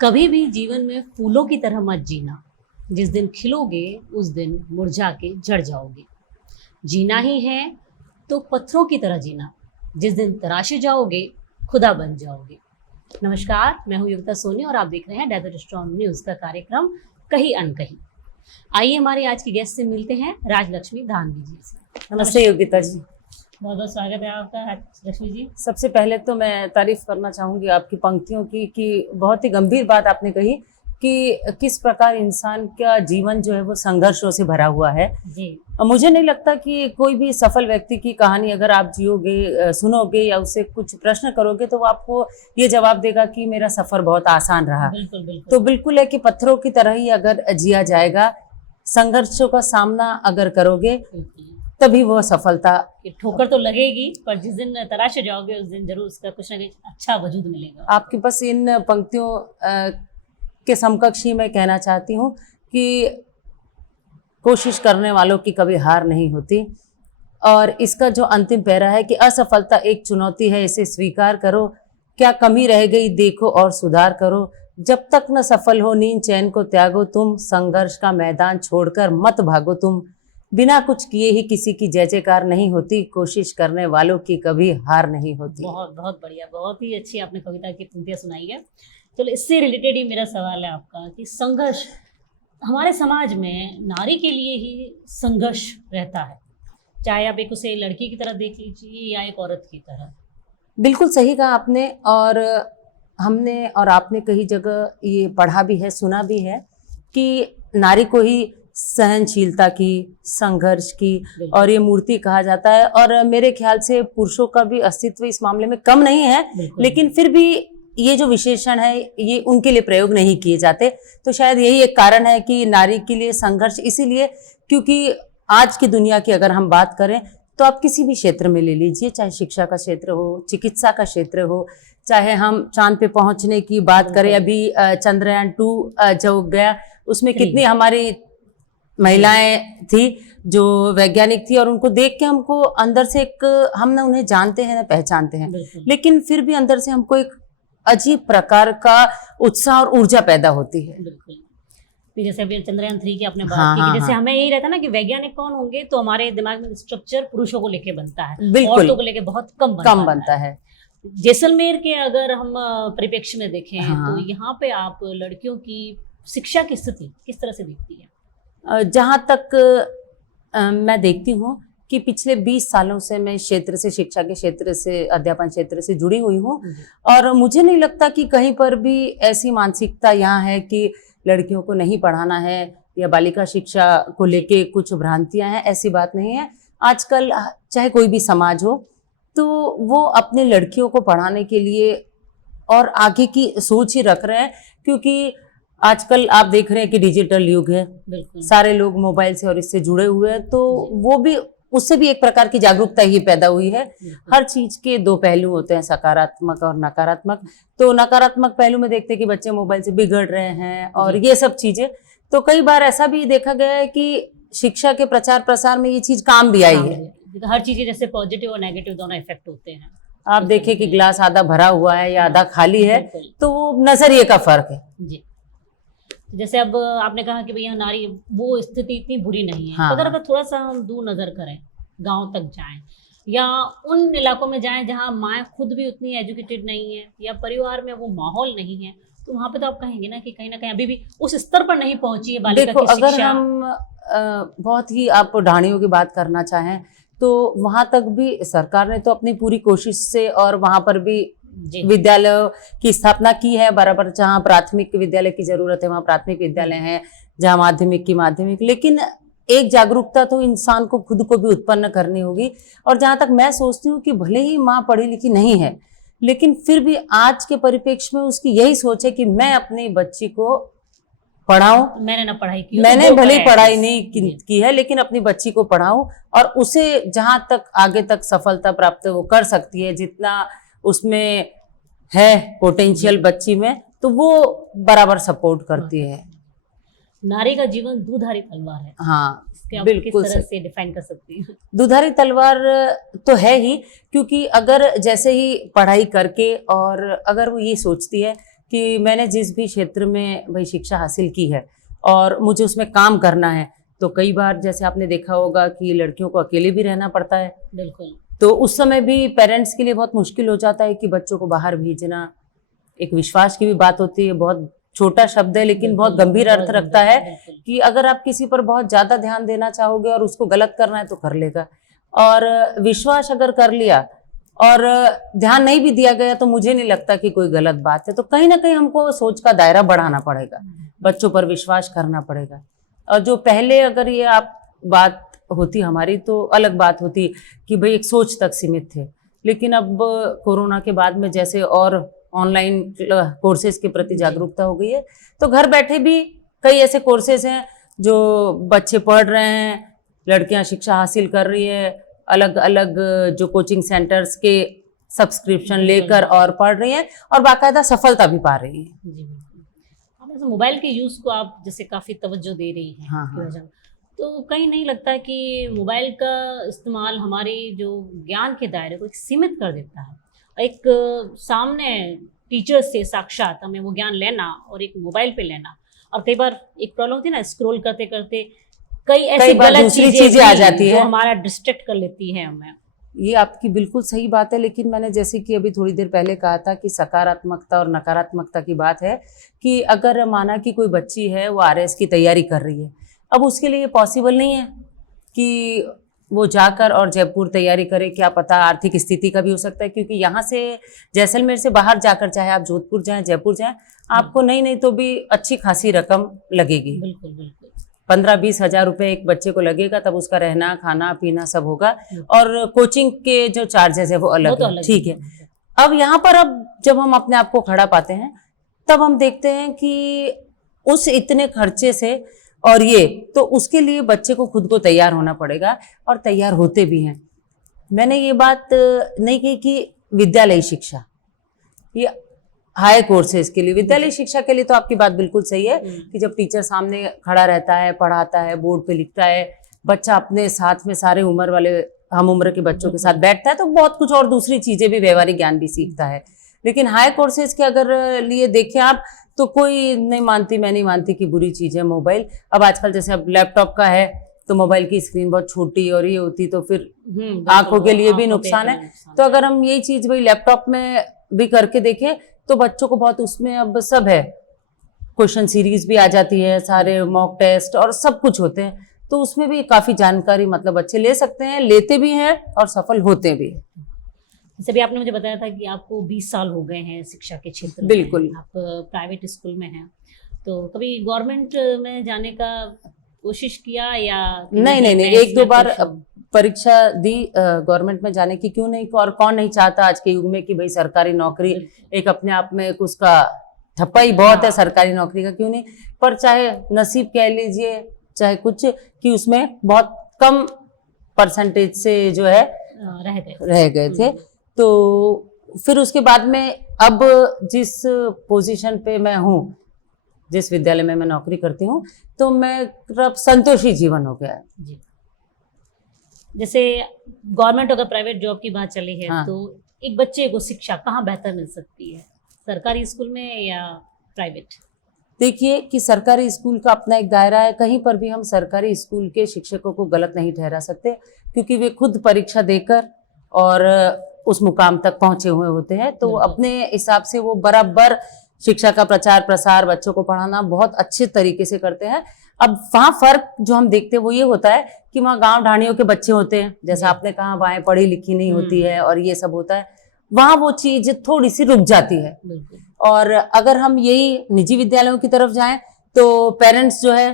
कभी भी जीवन में फूलों की तरह मत जीना। जिस दिन खिलोगे उस दिन मुरझा के झड़ जाओगे। जीना ही है तो पत्थरों की तरह जीना। जिस दिन तराशे जाओगे खुदा बन जाओगे। नमस्कार, मैं हूँ योगिता सोनी और आप देख रहे हैं डेजर्ट स्टॉर्म न्यूज़ का कार्यक्रम कहीं अनकहीं। आइए हमारे आज की गेस्ट से मिलते हैं, राजलक्ष्मी धानवी जी से। नमस्ते योगिता जी। बहुत बहुत स्वागत है आपका राजलक्ष्मी जी। सबसे पहले तो मैं तारीफ करना चाहूंगी आपकी पंक्तियों की कि बहुत ही गंभीर बात आपने कही कि किस प्रकार इंसान का जीवन जो है वो संघर्षों से भरा हुआ है जी। मुझे नहीं लगता कि कोई भी सफल व्यक्ति की कहानी अगर आप जियोगे, सुनोगे या उससे कुछ प्रश्न करोगे तो वो आपको ये जवाब देगा कि मेरा सफर बहुत आसान रहा। बिल्कुल बिल्कुल। तो बिल्कुल है कि पत्थरों की तरह ही अगर जिया जाएगा, संघर्षों का सामना अगर करोगे तभी वो सफलता। ठोकर तो लगेगी पर जिस दिन तराशे जाओगे उस दिन जरूर उसका कुछ ना कुछ अच्छा वजूद मिलेगा। आपके बस इन पंक्तियों के समकक्ष ही मैं कहना चाहती हूँ कि कोशिश करने वालों की कभी हार नहीं होती। और इसका जो अंतिम पैरा है कि असफलता एक चुनौती है, इसे स्वीकार करो। क्या कमी रह गई देखो और सुधार करो। जब तक न सफल हो नींद चैन को त्यागो तुम। संघर्ष का मैदान छोड़कर मत भागो तुम। बिना कुछ किए ही किसी की जय जयकार नहीं होती। कोशिश करने वालों की कभी हार नहीं होती। बहुत बहुत बढ़िया, बहुत ही अच्छी आपने कविता की पंक्तियां सुनाई है। चलो इससे रिलेटेड ही मेरा सवाल है आपका कि संघर्ष हमारे समाज में नारी के लिए ही संघर्ष रहता है, चाहे आप एक उसे लड़की की तरह देख लीजिए या एक औरत की तरह। बिल्कुल सही कहा आपने। और हमने और आपने कई जगह ये पढ़ा भी है, सुना भी है कि नारी को ही सहनशीलता की, संघर्ष की और ये मूर्ति कहा जाता है। और मेरे ख्याल से पुरुषों का भी अस्तित्व इस मामले में कम नहीं है, लेकिन फिर भी ये जो विशेषण है ये उनके लिए प्रयोग नहीं किए जाते। तो शायद यही एक कारण है कि नारी के लिए संघर्ष, इसीलिए क्योंकि आज की दुनिया की अगर हम बात करें तो आप किसी भी क्षेत्र में ले लीजिए, चाहे शिक्षा का क्षेत्र हो, चिकित्सा का क्षेत्र हो, चाहे हम चांद पे पहुंचने की बात करें, अभी चंद्रयान 2 जो गया उसमें कितनी हमारी महिलाएं थी जो वैज्ञानिक थी और उनको देख के हमको अंदर से एक, हम ना उन्हें जानते हैं ना पहचानते हैं, लेकिन फिर भी अंदर से हमको एक अजीब प्रकार का उत्साह और ऊर्जा पैदा होती है। बिल्कुल। जैसे अभी चंद्रयान 3 की आपने बात की, जैसे हमें यही रहता है ना कि वैज्ञानिक कौन होंगे तो हमारे दिमाग में स्ट्रक्चर पुरुषों को लेके बनता है, औरतों को लेके बहुत कम बनता है। जैसलमेर के अगर हम परिप्रेक्ष्य में देखें तो यहाँ पे आप लड़कियों की शिक्षा की स्थिति किस तरह से दिखती है? जहाँ तक मैं देखती हूँ कि पिछले 20 सालों से मैं इस क्षेत्र से, शिक्षा के क्षेत्र से, अध्यापन क्षेत्र से जुड़ी हुई हूँ और मुझे नहीं लगता कि कहीं पर भी ऐसी मानसिकता यहाँ है कि लड़कियों को नहीं पढ़ाना है या बालिका शिक्षा को लेके कुछ भ्रांतियां हैं। ऐसी बात नहीं है। आजकल चाहे कोई भी समाज हो तो वो अपने लड़कियों को पढ़ाने के लिए और आगे की सोच ही रख रहे हैं, क्योंकि आजकल आप देख रहे हैं कि डिजिटल युग है, सारे लोग मोबाइल से और इससे जुड़े हुए हैं, तो वो भी उससे भी एक प्रकार की जागरूकता ही पैदा हुई है। हर चीज के दो पहलू होते हैं, सकारात्मक और नकारात्मक। तो नकारात्मक पहलू में देखते हैं कि बच्चे मोबाइल से बिगड़ रहे हैं और ये सब चीजें। तो कई बार ऐसा भी देखा गया है कि शिक्षा के प्रचार प्रसार में ये चीज काम भी आई है। हर चीज जैसे पॉजिटिव और नेगेटिव दोनों इफेक्ट होते हैं। आप देखें कि गिलास आधा भरा हुआ है या आधा खाली है, तो वो नजरिए का फर्क है जी। जैसे अब आपने कहा कि भैया नारी वो स्थिति इतनी बुरी नहीं है, तो अगर थोड़ा सा हम दूर नजर करें, गांव तक जाएं या उन इलाकों में जाएं जहां माएँ खुद भी उतनी एजुकेटेड नहीं है या परिवार में वो माहौल नहीं है, तो वहां पे तो आप कहेंगे ना कि कहीं ना कहीं अभी भी उस स्तर पर नहीं पहुंची है बालिका की शिक्षा। अगर हम बहुत ही आप ढाणियों की बात करना चाहें तो वहां तक भी सरकार ने तो अपनी पूरी कोशिश से और वहां पर भी विद्यालय की स्थापना की है बराबर। जहाँ प्राथमिक विद्यालय की जरूरत है वहाँ प्राथमिक विद्यालय है, जहाँ माध्यमिक की माध्यमिक। लेकिन एक जागरूकता तो इंसान को खुद को भी उत्पन्न करनी होगी। और जहाँ तक मैं सोचती हूँ कि भले ही माँ पढ़ी लिखी नहीं है, लेकिन फिर भी आज के परिप्रेक्ष्य में उसकी यही सोच है कि मैं अपनी बच्ची को पढ़ाऊं। मैंने ना पढ़ाई की, मैंने भले पढ़ाई नहीं की है, लेकिन अपनी बच्ची को पढ़ाऊं और उसे जहां तक आगे तक सफलता प्राप्त वो कर सकती है, जितना उसमें है पोटेंशियल बच्ची में, तो वो बराबर सपोर्ट करती है। नारी का जीवन दुधारी तलवार है। हाँ, बिल्कुल। किस तरह से डिफाइन कर सकती है? दुधारी तलवार तो है ही, क्योंकि अगर जैसे ही पढ़ाई करके और अगर वो ये सोचती है कि मैंने जिस भी क्षेत्र में भाई शिक्षा हासिल की है और मुझे उसमें काम करना है, तो कई बार जैसे आपने देखा होगा कि लड़कियों को अकेले भी रहना पड़ता है, बिल्कुल। तो उस समय भी पेरेंट्स के लिए बहुत मुश्किल हो जाता है कि बच्चों को बाहर भेजना। एक विश्वास की भी बात होती है, बहुत छोटा शब्द है लेकिन बहुत बिल्कुल, गंभीर बहुत अर्थ रखता है बिल्कुल। कि अगर आप किसी पर बहुत ज्यादा ध्यान देना चाहोगे और उसको गलत करना है तो कर लेगा, और विश्वास अगर कर लिया और ध्यान नहीं भी दिया गया तो मुझे नहीं लगता कि कोई गलत बात है। तो कहीं ना कहीं हमको सोच का दायरा बढ़ाना पड़ेगा, बच्चों पर विश्वास करना पड़ेगा। और जो पहले अगर ये आप बात होती हमारी तो अलग बात होती कि भाई एक सोच तक सीमित थे, लेकिन अब कोरोना के बाद में जैसे और ऑनलाइन कोर्सेज के प्रति जागरूकता हो गई है, तो घर बैठे भी कई ऐसे कोर्सेज हैं जो बच्चे पढ़ रहे हैं, लड़कियां शिक्षा हासिल कर रही है, अलग अलग जो कोचिंग सेंटर्स के सब्सक्रिप्शन लेकर और पढ़ रही हैं और बाकायदा सफलता भी पा रही हैं। जी बिल्कुल। अब जैसे मोबाइल के यूज़ को आप जैसे काफ़ी तवज्जो दे रही हैं हाँ, की हाँ। वजह, तो कहीं नहीं लगता कि मोबाइल का इस्तेमाल हमारे जो ज्ञान के दायरे को एक सीमित कर देता है? एक सामने टीचर से साक्षात हमें वो ज्ञान लेना और एक मोबाइल पे लेना, और कई बार एक प्रॉब्लम होती है ना, स्क्रॉल करते करते कई ऐसी बार गलत दूसरी चीजें चीजें आ भी जाती जो है। हमारा डिस्ट्रैक्ट कर लेती है हमें। ये आपकी बिल्कुल सही बात है, लेकिन मैंने जैसे कि अभी थोड़ी देर पहले कहा था कि सकारात्मकता और नकारात्मकता की बात है कि अगर माना कि कोई बच्ची है वो आरएस की तैयारी कर रही है, अब उसके लिए पॉसिबल नहीं है कि वो जाकर और जयपुर तैयारी करे, क्या पता आर्थिक स्थिति का भी हो सकता है, क्योंकि यहाँ से जैसलमेर से बाहर जाकर चाहे आप जोधपुर जाएं जयपुर जाएं, आपको नहीं तो भी अच्छी खासी रकम लगेगी। बिल्कुल बिल्कुल 15-20 हजार रुपए एक बच्चे को लगेगा, तब उसका रहना खाना पीना सब होगा, और कोचिंग के जो चार्जेस है वो वो अलग तो है, अलग ठीक ही है। अब यहाँ पर अब जब हम अपने आप को खड़ा पाते हैं तब हम देखते हैं कि उस इतने खर्चे से और ये तो उसके लिए बच्चे को खुद को तैयार होना पड़ेगा, और तैयार होते भी हैं। मैंने ये बात नहीं कही कि विद्यालयी शिक्षा, ये हाई कोर्सेज के लिए, विद्यालय शिक्षा के लिए तो आपकी बात बिल्कुल सही है कि जब टीचर सामने खड़ा रहता है, पढ़ाता है, बोर्ड पे लिखता है, बच्चा अपने साथ में सारे उम्र वाले हम उम्र के बच्चों के साथ बैठता है, तो बहुत कुछ और दूसरी चीजें भी, व्यवहारिक ज्ञान भी सीखता है। लेकिन हाई कोर्सेज के अगर लिए देखें आप, तो कोई नहीं मानती, मैं नहीं मानती कि बुरी चीज है मोबाइल। अब आजकल जैसे अब लैपटॉप का है तो मोबाइल की स्क्रीन बहुत छोटी और ये होती, तो फिर आंखों के लिए भी नुकसान है। तो अगर हम यही चीज वही लैपटॉप में भी करके देखें तो बच्चों को बहुत उसमें अब सब है, क्वेश्चन सीरीज भी आ जाती है, सारे मॉक टेस्ट और सब कुछ होते हैं, तो उसमें भी काफी जानकारी मतलब बच्चे ले सकते हैं, लेते भी हैं और सफल होते भी हैं। जैसे भी आपने मुझे बताया था कि आपको 20 साल हो गए हैं शिक्षा के क्षेत्र में, बिल्कुल। आप प्राइवेट स्कूल में हैं, तो कभी गवर्नमेंट में जाने का कोशिश किया या नहीं, एक दो बार परीक्षा दी गवर्नमेंट में जाने की, क्यों नहीं, और कौन नहीं चाहता आज के युग में कि भाई सरकारी नौकरी एक अपने आप में एक उसका ठप्पा ही बहुत है सरकारी नौकरी का, क्यों नहीं। पर चाहे नसीब कह लीजिए चाहे कुछ, कि उसमें बहुत कम परसेंटेज से जो है रह गए थे। तो फिर उसके बाद में अब जिस पोजीशन पे मैं हूँ, जिस विद्यालय में मैं नौकरी करती हूँ, तो मैं अब संतोषी जीवन हो गया है जी। जैसे गवर्नमेंट अगर प्राइवेट जॉब की बात चली है, हाँ। तो एक बच्चे को शिक्षा कहाँ बेहतर मिल सकती है, सरकारी स्कूल में या प्राइवेट? देखिए कि सरकारी स्कूल का अपना एक दायरा है, कहीं पर भी हम सरकारी स्कूल के शिक्षकों को गलत नहीं ठहरा सकते, क्योंकि वे खुद परीक्षा देकर और उस मुकाम तक पहुंचे हुए होते हैं, तो अपने हिसाब से वो बराबर शिक्षा का प्रचार प्रसार, बच्चों को पढ़ाना बहुत अच्छे तरीके से करते हैं। अब वहाँ फर्क जो हम देखते हैं वो ये होता है कि वहाँ गांव ढाणियों के बच्चे होते हैं, जैसा आपने कहा वहाँ पढ़ी लिखी नहीं होती है और ये सब होता है, वहाँ वो चीज थोड़ी सी रुक जाती है। और अगर हम यही निजी विद्यालयों की तरफ जाएं तो पेरेंट्स जो है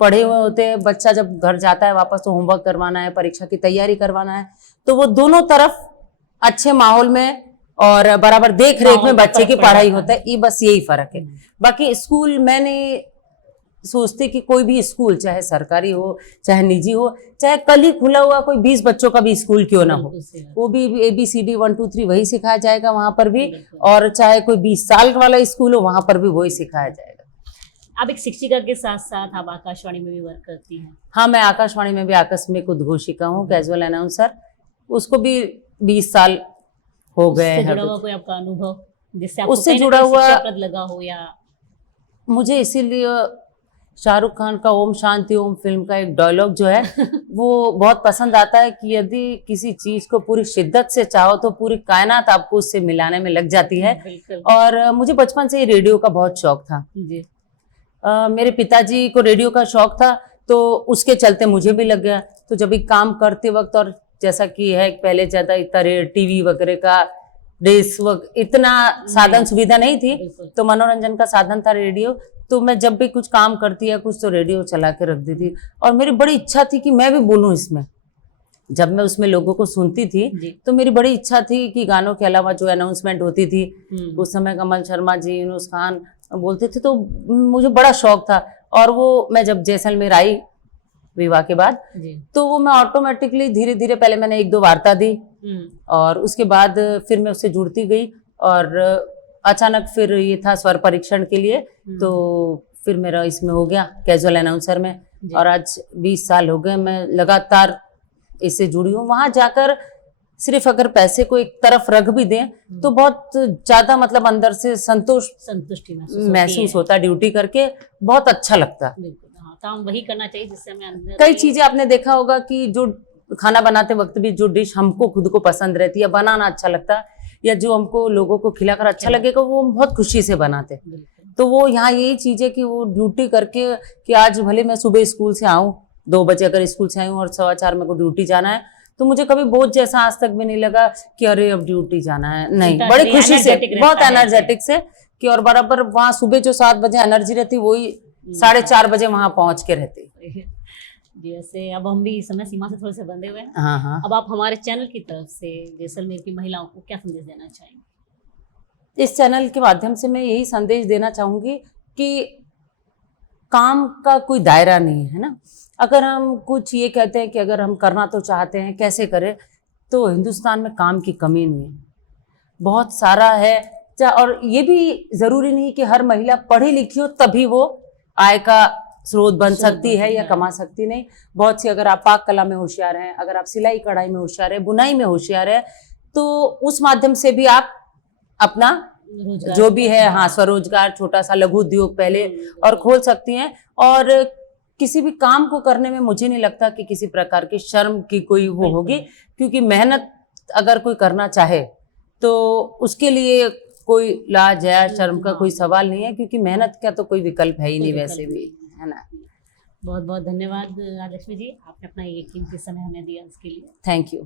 पढ़े हुए होते हैं, बच्चा जब घर जाता है वापस तो होमवर्क करवाना है, परीक्षा की तैयारी करवाना है, तो वो दोनों तरफ अच्छे माहौल में और बराबर देख रेख में बच्चे की पढ़ाई होता है, ये बस यही फर्क है। बाकी स्कूल मैंने सोचते कि कोई भी स्कूल चाहे सरकारी हो चाहे निजी हो, चाहे कल ही खुला हुआ कोई 20 बच्चों का भी स्कूल क्यों ना हो, वो भी ABCD 1 2 3 वही सिखाया जाएगा वहां पर भी, और चाहे कोई 20 साल वाला स्कूल हो वहां पर भी वही सिखाया जाएगा। आप एक शिक्षिका के साथ साथ आप आकाशवाणी में भी वर्क करती हैं? हाँ, मैं आकाशवाणी में भी आकस्मिक उद्घोषिका हूँ, कैजुअल अनाउंसर, उसको भी 20 साल हो गए हैं। जुड़ा हुआ कोई आपका अनुभव? जिससे आपको उससे कहीं ना जुड़ा कहीं हुआ शिक्षाप्रद लगा हो या मुझे इसीलिए शाहरुख खान का ओम शांति ओम फिल्म का एक डायलॉग जो है वो बहुत पसंद आता है कि यदि किसी चीज को पूरी शिद्दत से चाहो तो पूरी कायनात आपको उससे मिलाने में लग जाती है। बिल्कुल और मुझे बचपन से ही रेडियो का बहुत शौक था। जी मेरे पिताजी को रेडियो का शौक था तो उसके चलते मुझे भी लग गया। तो जब भी काम करते वक्त, और जैसा कि है पहले ज्यादा इतना टीवी वगैरह का रेस वक्त इतना साधन सुविधा नहीं थी, बिल्कुल तो मनोरंजन का साधन था रेडियो। तो मैं जब भी कुछ काम करती या कुछ तो रेडियो चला के रख दी थी। और मेरी बड़ी इच्छा थी कि मैं भी बोलूं इसमें। जब मैं उसमें लोगों को सुनती थी जी तो मेरी बड़ी इच्छा थी कि गानों के अलावा जो अनाउंसमेंट होती थी उस समय कमल शर्मा जी, यूनुस खान बोलते थे, तो मुझे बड़ा शौक था। और वो मैं जब जैसलमेर आई विवाह के बाद, जी तो वो मैं ऑटोमेटिकली धीरे धीरे, पहले मैंने 1-2 वार्ता दी और उसके बाद फिर मैं उससे जुड़ती गई। और अचानक फिर ये था स्वर परीक्षण के लिए, तो फिर मेरा इसमें हो गया कैजुअल अनाउंसर में। जी। और आज 20 साल हो गए मैं लगातार इससे जुड़ी हूँ। वहां जाकर सिर्फ अगर पैसे को एक तरफ रख भी दें तो बहुत ज्यादा मतलब अंदर से संतुष्टि महसूस होता है। ड्यूटी करके बहुत अच्छा लगता है। बिल्कुल हाँ, काम वही करना चाहिए जिससे हमें अंदर कई चीजें आपने देखा होगा कि जो खाना बनाते वक्त भी जो डिश हमको खुद को पसंद रहती है, बनाना अच्छा लगता है, या जो हमको लोगों को खिलाकर अच्छा लगेगा, वो हम बहुत खुशी से बनाते हैं। बिल्कुल तो वो यहाँ यही चीज है कि वो ड्यूटी करके, कि आज भले मैं सुबह स्कूल से आऊँ 2 बजे, अगर स्कूल से आई हूँ और 4:15 मेरे को ड्यूटी जाना है, तो मुझे कभी बोझ जैसा आज तक भी नहीं लगा कि अरे अब ड्यूटी जाना है। नहीं, उल्टा बड़ी खुशी से, energetic रहता बहुत है। एनर्जेटिक से कि, और बराबर वहाँ सुबह जो 7 बजे एनर्जी रहती, वही 4:30 बजे वहां पहुंच के रहती। जी ऐसे अब हम भी समय सीमा से थोड़े से बंधे हुए हैं। हाँ हाँ। अब आप हमारे चैनल की तरफ से जैसलमेर की महिलाओं को क्या संदेश देना चाहेंगे? इस चैनल के माध्यम से मैं यही संदेश देना चाहूंगी कि काम का कोई दायरा नहीं है ना। अगर हम कुछ ये कहते हैं कि अगर हम करना तो चाहते हैं, कैसे करें, तो हिंदुस्तान में काम की कमी नहीं है, बहुत सारा है। और ये भी जरूरी नहीं कि हर महिला पढ़ी लिखी हो तभी वो आय का स्रोत बन सकती है या कमा सकती, नहीं। बहुत सी, अगर आप पाक कला में होशियार हैं, अगर आप सिलाई कढ़ाई में होशियार है, बुनाई में होशियार है, तो उस माध्यम से भी आप अपना जो भी है, हाँ, स्वरोजगार, छोटा सा लघु उद्योग पहले और खोल सकती हैं। और किसी भी काम को करने में मुझे नहीं लगता कि किसी प्रकार की शर्म की कोई वो होगी, क्योंकि मेहनत अगर कोई करना चाहे तो उसके लिए कोई लाज या शर्म का कोई सवाल नहीं है, क्योंकि मेहनत का तो कोई विकल्प है ही नहीं वैसे भी, है ना। बहुत बहुत धन्यवाद राजलक्ष्मी जी, आपने अपना ये कीमती समय हमें दिया, इसके लिए थैंक यू।